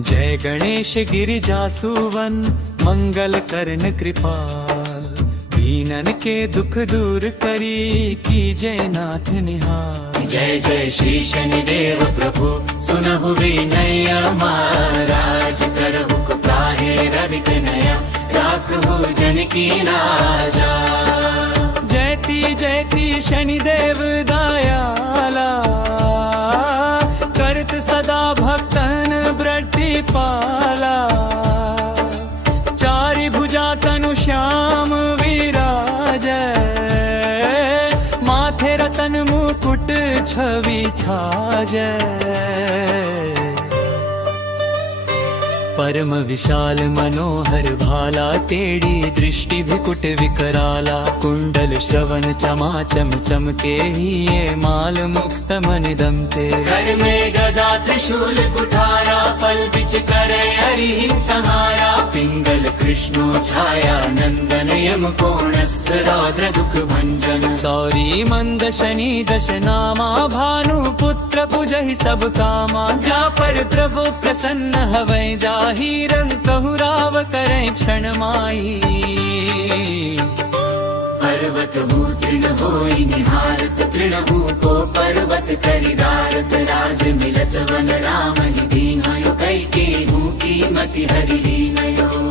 जय गणेश गिरिजासुवन मंगल करण कृपाल, दीनन के दुख दूर करी कीजय नाथ निहाल। जय जय श्री शनिदेव प्रभु सुनहु विनय महाराज, करहु प्राहे रवि कन्हैया राखहु जन की लाजा। जयति शनिदेव दयाला, करत सदा भक्तन व्रति पाला। चारि भुजा तनु श्याम विराजै, माथे रतन मुकुट छवि छाजै। परम विशाल मनोहर भाला, तेड़ी दृष्टि विकुट विकराला। कुंडल श्रवण चमाचम चमके, ये माल मुक्त मन दमते। घर में गदा त्रिशूल कुठारा, पल बिच करे हरि सहारा। पिंगल कृष्णो छाया नंदन, यम कोणस्थ रौद्र दुख भंजन। सौरी मंद शनि दश नामा, भानु पुत्र पुजहि सब कामा। जा पर प्रभु प्रसन्न हवै, जा हीरन कहु राव करें क्षण माई। पर्वत तृण होई निहारत, तृणभू को पर्वत करि डारत। राज मिलत वन राम ही दीन्हो, कैकेयी की मति हरि लीन्हो।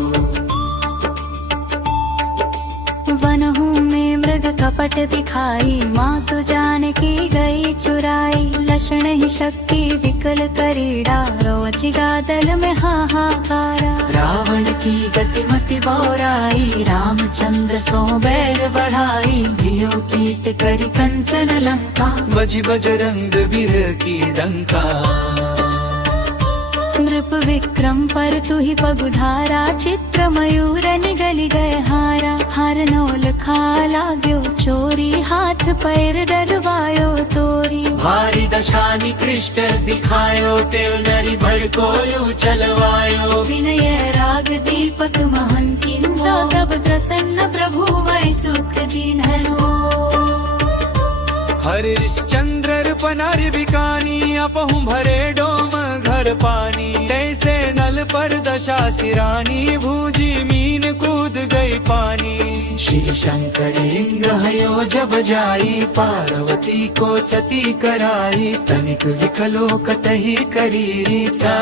वनहु में मृग कपट दिखाई, मातु जानकी गई चुराई। लक्षण ही शक्ति विकल करी डारो, चिगा दल में हाहाकारा। रावण की गति मति बौराई, रामचंद्र सो बैर बढ़ाई। दियो कीट करी कंचन लंका, बजि बजरंग बिरह की डंका। नृप विक्रम पर तु ही पगुधारा, चित्र मयूर निगली गए हारा। हर नौल खा लाग्यो चोरी, हाथ पैर डलवायो तोरी। भारी दशा निकृष्ट दिखायो, तेल नरि भर को यू चलवायो। विनय राग दीपक महन किंदा, तब प्रसन्न प्रभु वै सुख दीन्हो। हरिश्चंद्र पनार बिकानी, अपहु भरे डोम घर पानी। तैसे नल पर दशा सिरानी, भूजी मीन कूद गई पानी। श्री शंकर लिंग हयो जब जाई, पार्वती को सती कराई। तनिक विकलो कतही करी सा,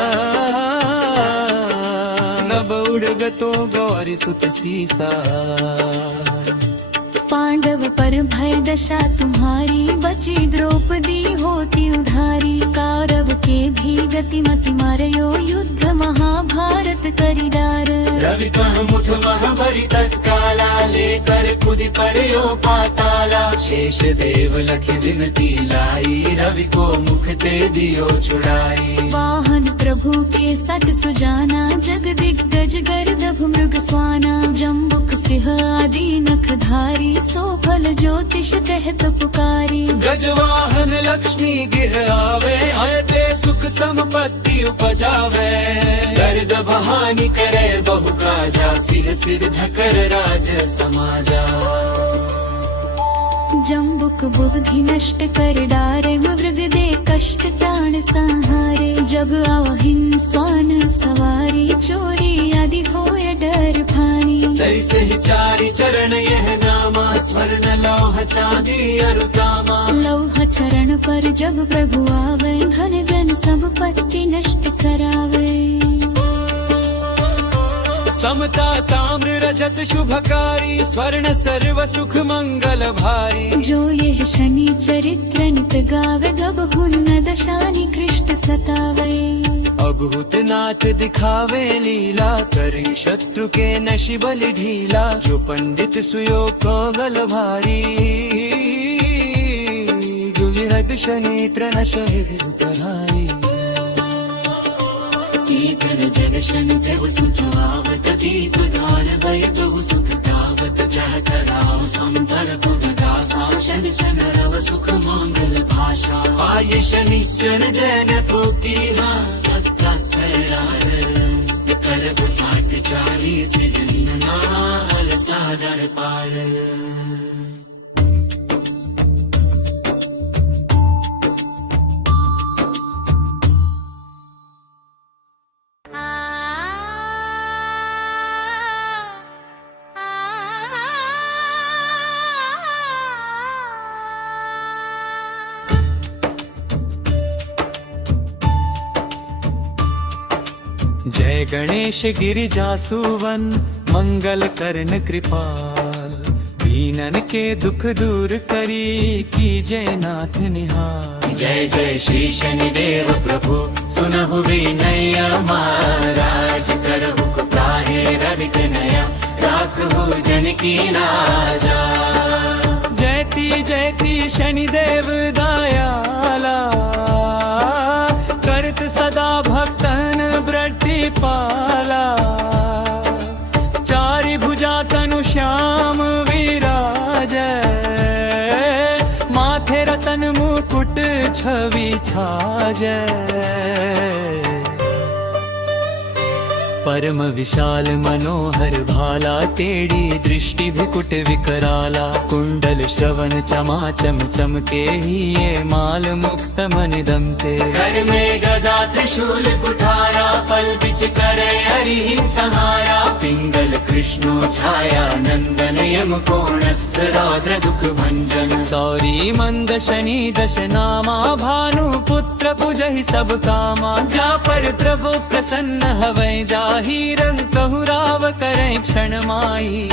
नभ उड़गतो गौरी सुत सीसा। पांडव पर भय दशा तुम्हारी, बची द्रौपदी होती उधारी। कौरव के भी गति मति मारयो, युद्ध महाभारत करी डार। रवि कह मुठ मह भरी तत्काला, लेकर खुद परयो पाताला। शेष देव लख विनती लाई, रवि को मुख ते दियो छुड़ाई। वाहन प्रभु के सत सुजाना, जग दिग्गज गर्दभ मृग स्वाना। जम्बुक सिंह आदि नखधारी, सो फल ज्योतिष कहत पुकारी। गजवाहन लक्ष्मी गिर आवे, आयते सुख संपत्ति उपजावे। गर्द बहानी करे बहु काजा, सिर सिर धकर राज समाजा। जम्बुक बुद्धि नष्ट कर डारे, मृग दे कष्ट प्राण संहारे। जग आवहिन स्वान सवारी, चोरी आदि होय डर भानी। तैसे ही चारि चरण यह नामा, स्वर्ण लौह चांदी अरुतामा। लौह चरण पर जब प्रभु आवे, धन जन सब पत्ति नष्ट करावे। समता ताम्र रजत शुभकारी, स्वर्ण सर्व सुख मंगल भारी। जो यह शनि चरित्र नित गावे, गब हुन दशानि कृष्ट सतावे। अभूत नाथ दिखावे लीला, करी शत्रु के नशि बल ढीला। जो पंडित सुयोग को गल भारी, गुजरत शनि त्रन शहर कराई। कर जग शन देव सुजवावत, दीप द्वार भय बहु सुख गावत। जह कराव संतर पुरदासा, शन शन रव सुख मंगल भाषा। आय शनिश्चर जैन पुतीहा, कर बुलाट चाली सिर नाल सादर पार। जय गणेश गिरिजासुवन मंगल करण कृपाल, दीनन के दुख दूर करी कीजय नाथ निहाल। जय जय श्री शनिदेव प्रभु सुनहु विनय महाराज, करहु प्राहे रवि कनया राखहु जन की लाजा। जयति शनिदेव दयाला, करत सदा भक्तन ब्रति पाला। चारि भुजा तनु श्याम विराजय, माथे रतन मुकुट छवि छाजय। परम विशाल मनोहर भाला, तेड़ी दृष्टि विकुट विकराला। कुंडल श्रवण चमाचम चमके, ही ये माल मुक्त मन दमते। घर में गदा त्रिशूल कुठारा, पल बिच करे हरि सहारा। पिंगल कृष्णो छाया नंदन, यम कोणस्थ रौद्र दुख भंजन। सौरी मंद शनि दश नामा, भानु पुत्र पुजहि सब कामा। जा पर प्रभु प्रसन्न हवै, जाहि रंग कहु राव करें क्षण माई।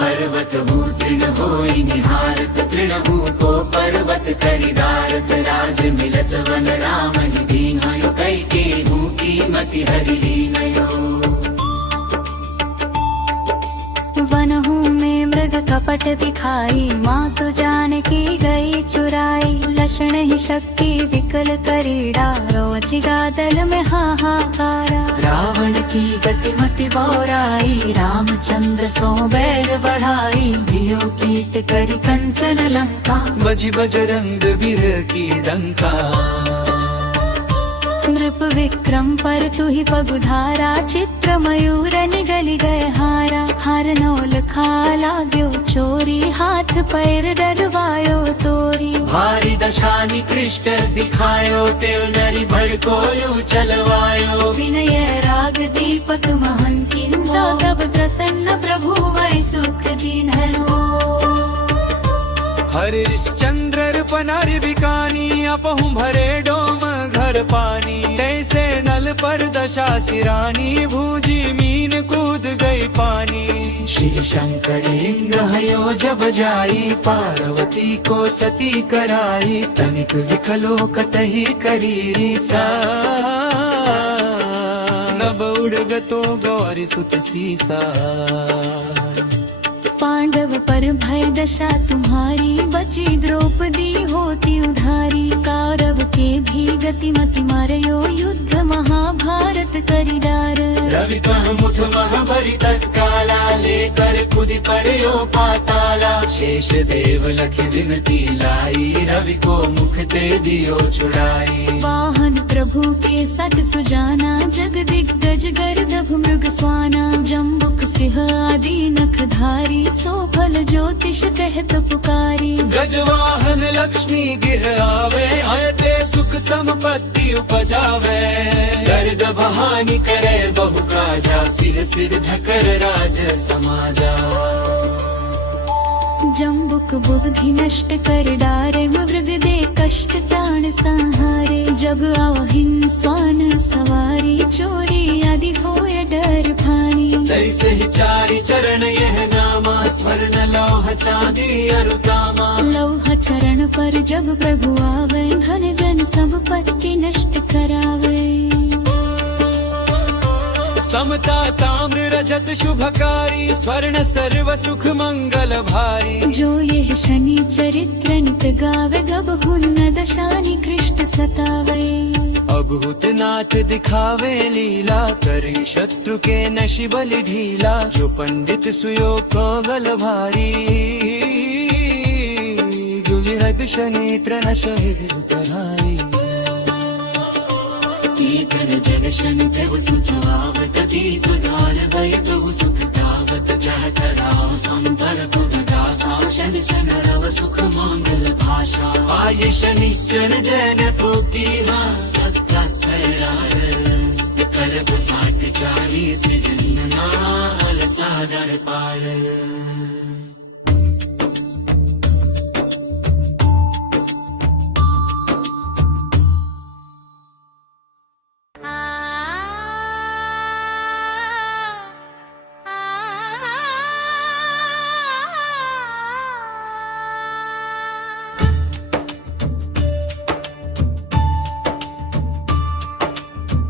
पर्वत हूँ तृण होई निहारत, तृणहु को पर्वत करि डारत। राज मिलत वन राम ही दीन्हयो, कैकेयी कीमति हरि लीनयो। वनहु में मृग कपट दिखाई, मातु जानकी गई चुराई। लक्षण ही शक्ति विकल करी डारो, चिगादल में हाहाकारा। रावण की गति मति बौराई, रामचंद्र सो बैर बढ़ाई। दियो कीट करी कंचन लंका, बजी बजरंग बिरह की डंका। नृप विक्रम पर तु ही पगुधारा, चित्र मयूर निगल गए हारा। हर नौल खा लाग्यो चोरी, हाथ पैर डरवायो तोरी। भारी दशा निकृष्ट दिखायो, तिल नरि भर को यू चलवायो। विनय राग दीपक महन किंदा, तब प्रसन्न प्रभु वै सुख दीन्हयो। हरिश्चंद्र रूपनारि बिकानी, अपहु भरे डोम घर पानी। तैसे नल पर दशा सिरानी, भूजी मीन कूद गई पानी। श्री शंकर लिंग हयो जब जाई, पार्वती को सती कराई। तनिक विकलो कतही करी सा, नभ उड़गतो गौरी सुत सीसा। पांडव पर भय दशा तुम्हारी, बची द्रौपदी होती उधारी। कौरव के भी गति मति मारयो, युद्ध महाभारत करी डार। रवि कह मुठ महाभरी तत्काला, लेकर कुदि परयो पाताला। शेष देव लख विनती लाई, रवि को मुख ते दियो छुड़ाई। वाहन प्रभु के सत सुजाना, जग दिग्गज गर्दभ मृग स्वाना। जम्बुक सिंह आदि नखधारी, सो फल ज्योतिष कहत पुकारी। गजवाहन लक्ष्मी गिर आवे, आयते सुख संपत्ति उपजावे। गर्द बहानी करे बहु काजा, सिर सिर धकर राज समाजा। जम्बुक बुद्धि नष्ट कर डारे, मृग दे कष्ट प्राण संहारे। जग आवहिन स्वान सवारी, चोरी आदि होय डर भानी। तैसे ही चारि चरण यह नामा, स्वर्ण लौह चांदी अरुतामा। लौह चरण पर जब प्रभु आवे, धन जन संपत्ति नष्ट करावे। समता ताम्र रजत शुभकारी, स्वर्ण सर्व सुख मंगल भारी। जो यह शनि चरित्र नित गावे, गबहु न दशानि कृष्ण सतावे। अद्भुत नाथ दिखावे लीला, करे शत्रु के नशि बलि ढीला। जो पंडित सुयोग को गल भारी, जुझरग शनि त्रन शहिद कराई। कीर्तन जग शनि देव सुचवावत, दीप गाल भय प्रभु सुख गावत। जह कराओ संतर पुरदासा, शनि शन रव सुख मंगल भाषा। आय शनिश्चर जन पुति, करब पात चारी सिर नाल सादर पार।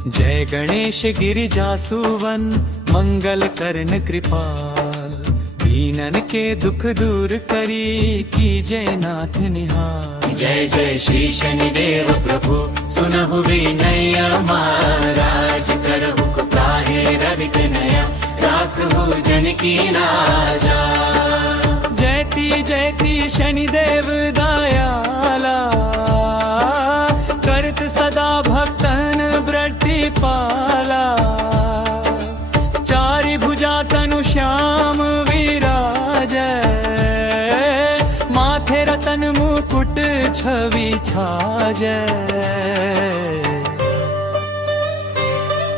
जय गणेश गिरिजासुवन मंगल करण कृपाल, दीनन के दुख दूर करी कीजय नाथ निहाल। जय जय श्री शनिदेव प्रभु सुनहु विनय महाराज, करहु कृपाहे रवि कनया राखहु जन की नाजा। जयति शनिदेव दयाला, करत सदा भक्तन ब्रति पाला। चारि भुजा तनु श्याम विराजय, माथे रतन मुकुट छवि छाजय।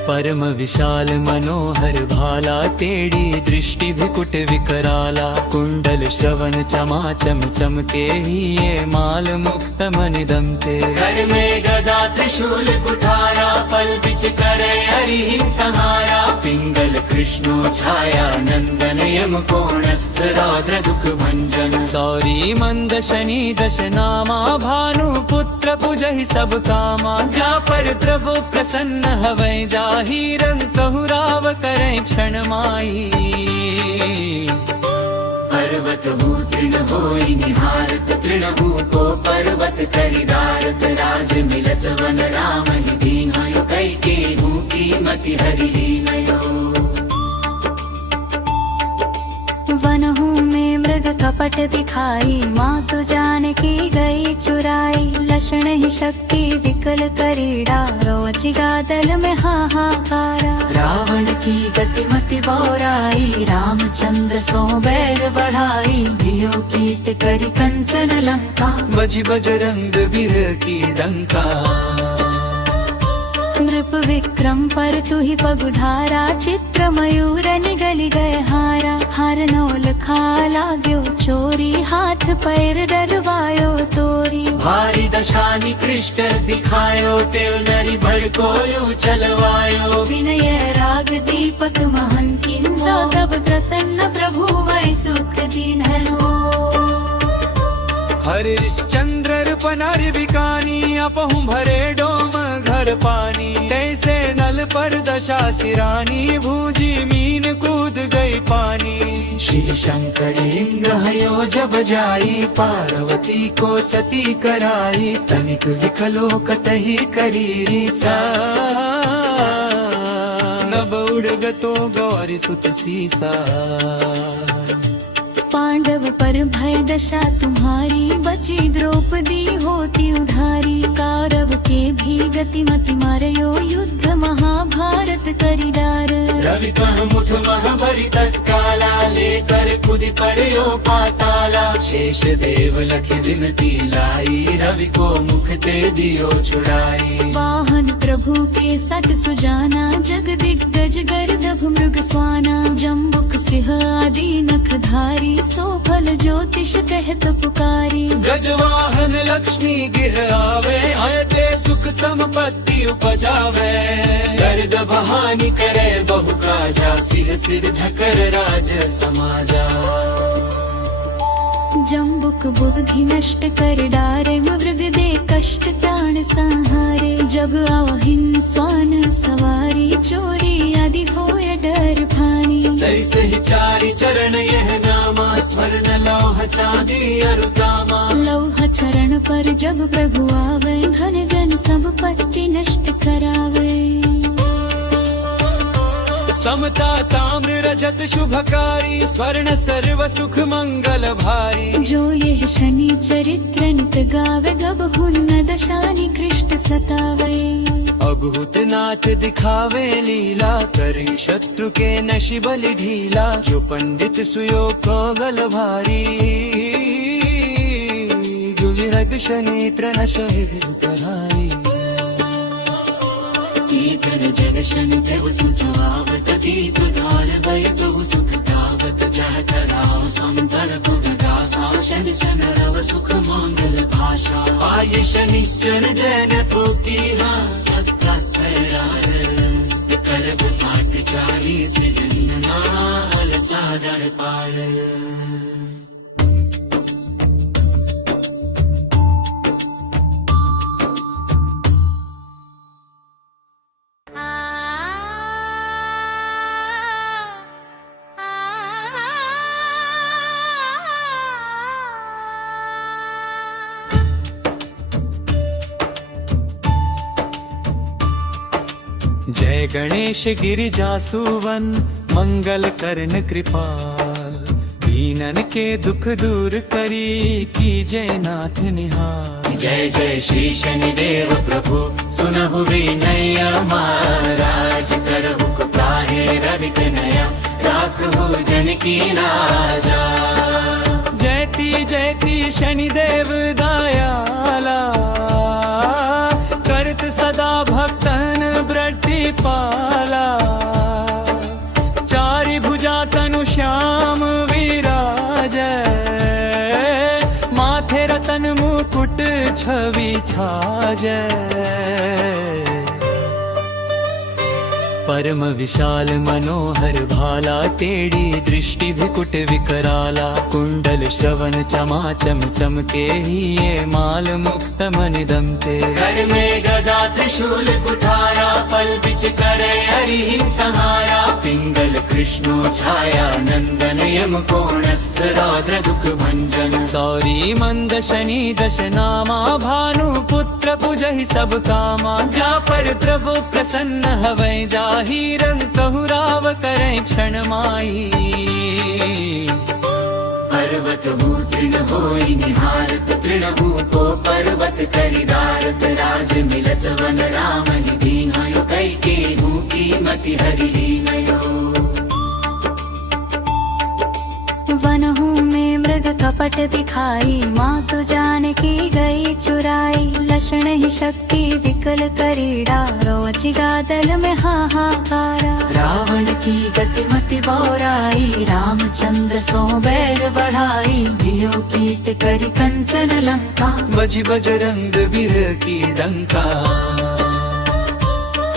परम विशाल मनोहर भाला, तेड़ी दृष्टि विकुट विकराला। कुंडल श्रवण चमाचम चमके, ही ये माल मुक्त मनिदम ते। घर में गदा त्रिशूल कुठारा, पल बिच करे हरि सहारा। पिंगल कृष्णो छाया नंदन, यम कोणस्थ रौद्र दुख भंजन। सौरी मंद शनि दश नामा, भानु पुत्र पुजहि सब कामा। जा पर प्रभु प्रसन्न हवै, जाहि रंग कहु राव करें क्षण माई। पर्वत हूँ तृण होई निहारत, तृणहु को पर्वत करि डारत। राज मिलत वन राम ही दीन्हयो, कैकेयी कीमति हरि लीनयो। वनहु में मृग कपट दिखाई, मातु जानकी गई चुराई। लक्षण ही शक्ति विकल करी डारो, चिगा दल में हाहाकारा। रावण की गति मति बौराई, रामचंद्र सो बैर बढ़ाई। धियो कीट करी कंचन लंका, बजि बजरंग बिरह की डंका। नृप विक्रम पर तु ही पगुधारा, चित्र मयूर निगली गए हारा। हार नौल खा लाग्यो चोरी, हाथ पैर डरवायो तोरी। भारी दशा निकृष्ट दिखायो, तिल नरि भर को यू चलवायो। विनय राग दीपक महन किंदा, तब प्रसन्न प्रभु वै सुख दीन्हयो। हरिश्चंद्र पनार बिकानी, अपहु भरे डोम घर पानी। तैसे नल पर दशा सिरानी, भूजी मीन कूद गई पानी। श्री शंकर लिंग हयो जब जाई, पार्वती को सती कराई। तनिक विकलो कतही करी सा, नभ उड़गतो गौरी सुत सीसा। पांडव पर भय दशा तुम्हारी, बची द्रौपदी होती उधारी। कौरव के भी गति मति मारयो, युद्ध महाभारत करी डार। रवि कह मुठ मह भरी तत्काला, लेकर खुद परयो पाताला। शेष देव लख विनती लाई, रवि को मुख ते दियो छुड़ाई। वाहन प्रभु के सत सुजाना, जग दिग्गज गर्दभ मृग स्वाना। जम्बुक सिंह आदि नखधारी, सो फल ज्योतिष कहत पुकारी। गजवाहन लक्ष्मी गिर आवे, आयते सुख संपत्ति उपजावे। गर्द बहानी करे बहु काजा, सिर सिर धकर राज समाजा। जम्बुक बुद्धि नष्ट कर डारे, मृग दे कष्ट प्राण संहारे। जग आवहिन स्वान सवारी, चोरी आदि होय डर भानी। तैसे ही चारि चरण यह नामा, स्वर्ण लौह चांदी अरुतामा। लौह चरण पर जब प्रभु आवे, धन जन संपत्ति नष्ट करावे। समता ताम्र रजत शुभकारी, स्वर्ण सर्व सुख मंगल भारी। जो यह शनि चरित्र नित गावे, गबहु न दशानि कृष्ट सतावे। अद्भुत नाथ दिखावे लीला, करे शत्रु के नशि बलि ढीला। जो पंडित सुयोग को गल भारी, जुझरग शनि त्रन शहिद कराई। कीर्तन जग शनि देव सुचवावत, दीप गाल भय बहु सुख गावत। जह कराओ समतल पुरगासा, शनि शन रव सुख मंगल भाषा। आय शनिश्चर जन पुकीरा, कर पाठ चारी सिर नाल सादर पार। जय गणेश गिरिजासुवन मंगल करण कृपाल, दीनन के दुख दूर करी कीजय नाथ निहाल। जय जय श्री शनिदेव प्रभु सुनहु विनय महाराज, करहु कृपाहे रवि कनया राखहु जन की लाजा। जयति शनिदेव दयाला, करत सदा भक्तन ब्रति पाला। चारि भुजा तनु श्याम विराजै, माथे रतन मुकुट छवि छाजै। परम विशाल मनोहर भाला, तेड़ी दृष्टि विकुट विकराला। कुंडल श्रवण चमाचम चमके, ही ये माल मुक्त मनिदम चे। घर में गदा त्रिशूल कुठारा, पल बिच करे हरि सहारा। पिंगल कृष्णो छाया नंदन, यम कोणस्थ रौद्र दुख भंजन। सौरी मंद शनि दश नामा, भानु पुत्र पुजहि सब कामा। जा पर प्रभु प्रसन्न हवै, जाहि रंग कहु राव करें क्षण माई। पर्वत हूँ तृण होई निहारत, तृण हूँ को पर्वत करि डारत। राज मिलत वन राम ही दीन्हयो, कैकेयी हूँ कीमति हरि लीनयो। वनहु में मृग कपट दिखाई, मातु जानकी गई चुराई। लक्षण ही शक्ति विकल करी डारो, चिगा दल में हाहाकारा। रावण की गति मति बौराई, रामचंद्र सो बैर बढ़ाई। दियो कीट करी कंचन लंका, बजि बजरंग बिरह की डंका।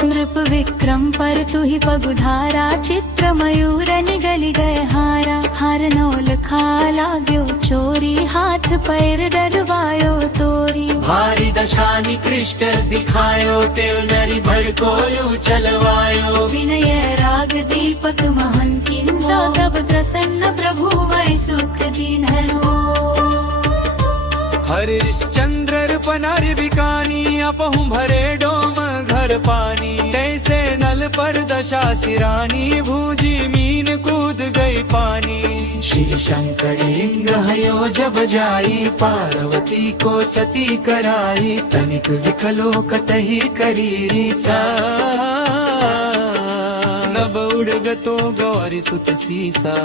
नृप विक्रम पर तु ही पगुधारा, चित्र मयूर निगल गए हारा। हर नौल खा लाग्यो चोरी, हाथ पैर डरवायो तोरी। भारी दशा निकृष्ट दिखायो, तिल नरि भर को यू चलवायो। विनय राग दीपक महन किंदा, तब प्रसन्न प्रभु वै सुख दीन हो। हरिश्चंद्र रूपनारि बिकानी, अपहु भरे डोम घर पानी। तैसे नल पर दशा सिरानी, भूजी मीन कूद गई पानी। श्री शंकर लिंग हयो जब जाई, पार्वती को सती कराई। तनिक विकलो कतहि करी सा, नभ उड़गतो गौरी सुत सीसा।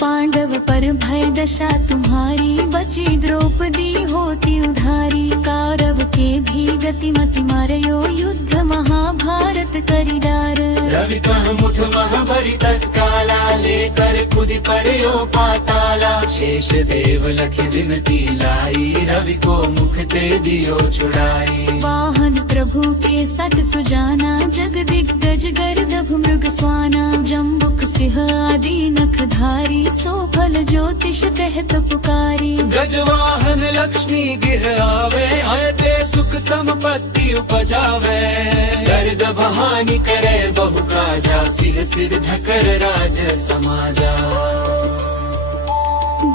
पांडव पर भय दशा तुम्हारी, बची द्रौपदी होती उधारी। कौरव के भी गति मति मारयो, युद्ध महाभारत करी डार। रवि कह मुठ मह भरी तत्काला, लेकर खुद परयो पाताला। शेष देव लख विनती लाई, रवि को मुख ते दियो छुड़ाई। वाहन प्रभु के सत सुजाना, जग दिग्गज गर्दभ मृग स्वाना। जम्बुक सिंह आदि नखधारी, सो फल ज्योतिष कहत पुकारी। गजवाहन लक्ष्मी गिर आवे, आयते सुख संपत्ति उपजावे। गर्द बहानी करे बहु काजा, सिर सिर धकर राज समाजा।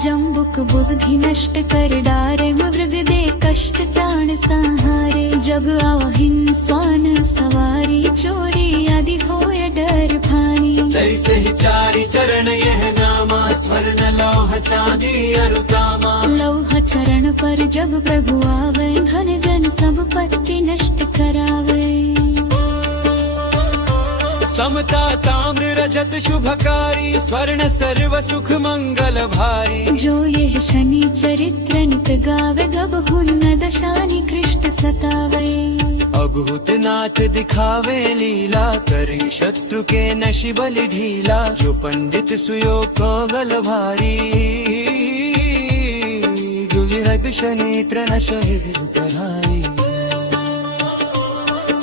जम्बुक बुद्धि नष्ट कर डारे, मृग दे कष्ट प्राण संहारे। जग आवहिन स्वान सवारी, चोरी आदि होय डर भानी। तैसे ही चारि चरण यह नामा, स्वर्ण लौह चांदी अरु तामा। लौह चरण पर जब प्रभु आवे, धन जन सब पत्ति नष्ट करावे। समता ताम्र रजत शुभकारी, स्वर्ण सर्व सुख मंगल भारी। जो यह शनि चरित्र नित गावे, गब हुन दशानि कृष्ट सतावे। अद्भुत नाथ दिखावे लीला, करे शत्रु के नशि बलि ढीला। जो पंडित सुयोग को गल भारी, जुझरग शनि त्रन शहिद कराई।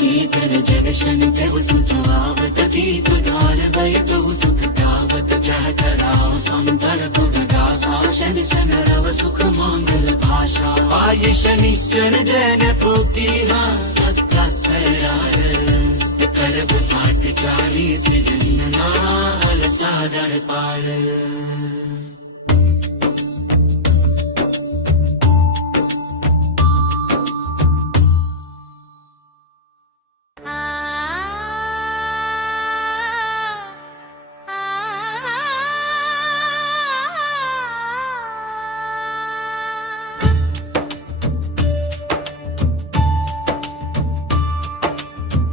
कीर्तन जग शनि देव सुचवावत, दीप गाल भय बहु सुख गावत। जह कराओ समतल पुरगासा, शनि सन रव सुख मंगल भाषा। आय शनिश्चर जन पुतीहा, करब पाठ चाली सिर नाल सादर पार।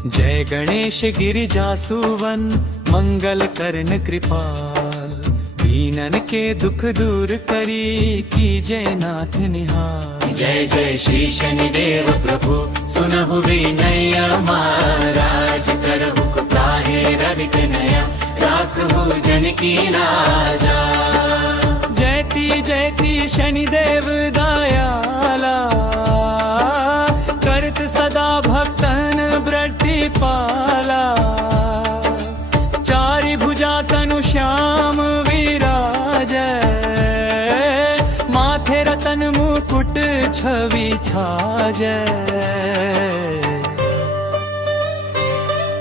जय गणेश गिरिजासुवन मंगल करन कृपाल, दीनन के दुख दूर करी कीजय नाथ निहाल। जय जय श्री शनिदेव प्रभु सुनहु विनय महाराज, करहु कृपाहे रवि कन्हैया राखहु जन की लाजा। जयति जयति शनिदेव दयाला, करत सदा भक्तन ब्रति पाला। चारि भुजा तनु श्याम विराजै, माथे रतन मुकुट छवि छाजै।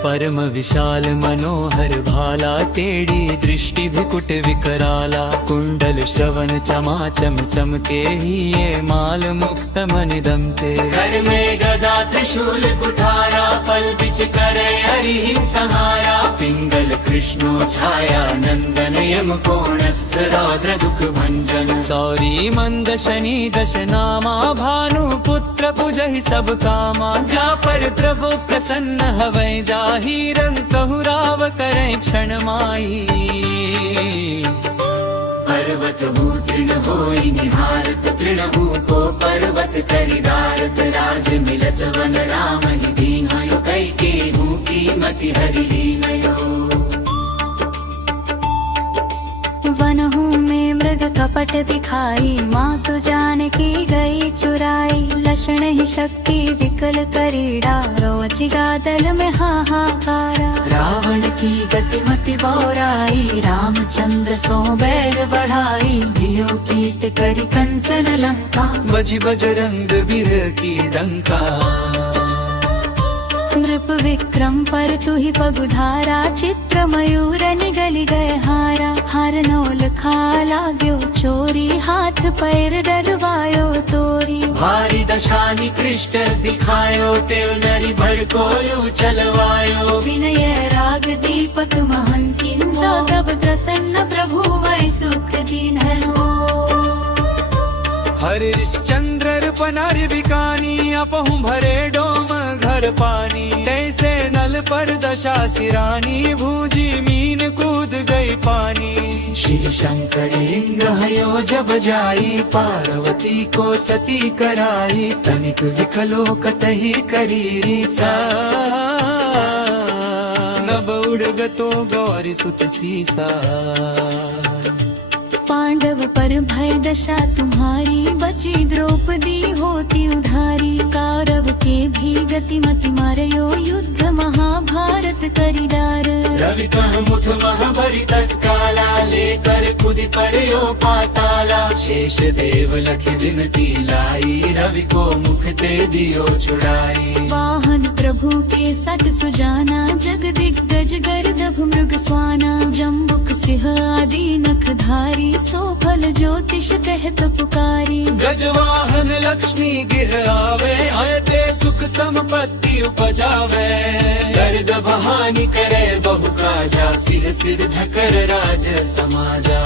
परम विशाल मनोहर भाला, तेड़ी दृष्टि विकुट विकराला। कुंडल श्रवण चमाचम चमके, ही ये माल मुक्त मन दमते। घर में गदा त्रिशूल कुठारा, पल बिच करे हरि सहारा। पिंगल कृष्णो छाया नंदन, यम कोणस्थ रौद्र दुख भंजन। सौरी मंद शनि दश नामा, भानु पुत्र पुजहि सब कामा। जा पर प्रभु प्रसन्न हवै जाहि, रंग कहु राव करें क्षण माई। पर्वत हूँ तृण होई निहारत, तृण हूँ को पर्वत करि डारत। राज मिलत वन राम ही दीन्हयो, कैकेयी हूँ कीमति हरि लीनयो। वनहु में मृग कपट दिखाई, मातु जानकी गई चुराई। लक्षण ही शक्ति विकल करी डारो, चिगा दल में हाहाकारा। रावण की गति मति बौराई, रामचंद्र सो बैर बढ़ाई। धियो कीट करि कंचन लंका, बजि बजरंग बिरह की डंका। नृप विक्रम पर तु ही पगुधारा, चित्र मयूर निगल गए हारा। हर नौल खा लाग्यो चोरी, हाथ पैर डलवायो तोरी। भारी दशा निकृष्ट दिखायो, तेल नरि भर को यू चलवायो। विनय राग दीपक महन किंदा, तब प्रसन्न प्रभु वै सुख दीन्हयो। हरिश्चंद्र पनार बिकानी, अपहु भरे डोम घर पानी। तैसे नल पर दशा सिरानी, भूजी मीन कूद गई पानी। श्री शंकर लिंग हयो जब जाई, पार्वती को सती कराई। तनिक विकलो कतहि करी सा, नभ उड़गतो गौरी सुत सीसा। पांडव पर भय दशा तुम्हारी, बची द्रौपदी होती उधारी। कौरव के भी गति मति मारयो, युद्ध महाभारत करि डार। रवि कह मुठ महाभरि तत्काला, लेकर खुद परयो पाताला। शेष देव लख विनती लाई, रवि को मुख ते दियो छुड़ाई। वाहन प्रभु के सत सुजाना, जग दिग्गज गर्दभ मृग स्वाना। जम्बुक सिंह आदि नखधारी, सो फल ज्योतिष कहत पुकारी। गजवाहन लक्ष्मी गिर आवे, आयते सुख संपत्ति उपजावे। गर्द बहानी करे बहु काजा, सिर सिर धकर राज समाजा।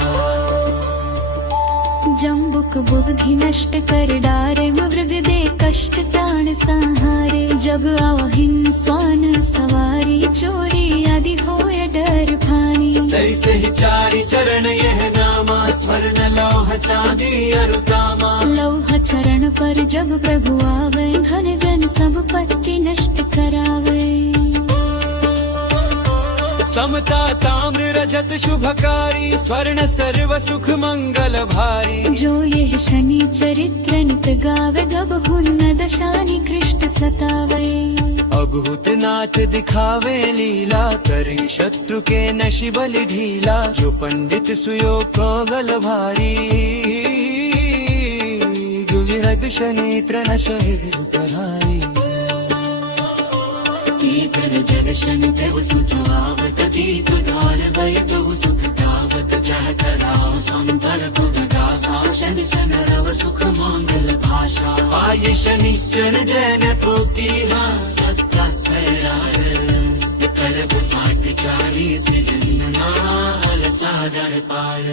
जम्बुक बुद्धि नष्ट कर डारे, मृग दे कष्ट प्राण संहारे। जग आवहिन स्वान सवारी, चोरी आदि होय डर भानी। तैसे ही चारि चरण यह नामा, स्वर्ण लौह चांदी अरु तामा। लौह चरण पर जब प्रभु आवे, धन जन सब पत्ति नष्ट करावे। समता ताम्र रजत शुभकारी, स्वर्ण सर्व सुख मंगल भारी। जो यह शनि चरित्र नित गावे, गबहु न दशानि कृष्ट सतावे। अद्भुत नाथ दिखावे लीला, करे शत्रु के नशि बल ढीला। जो पंडित सुयोग को गल भारी, जुझरत शनि त्रन शहिद कराई। कर जग शनि देव सुचवावत, दीप द्वार भय बहु सुख गावत। जह कराओ संकल्प विगासा, शनि शन रव सुख मंगल भाषा। आय शनिश्चर जन प्रोतिहा, कर बुपाट चारी सिर सादर पार।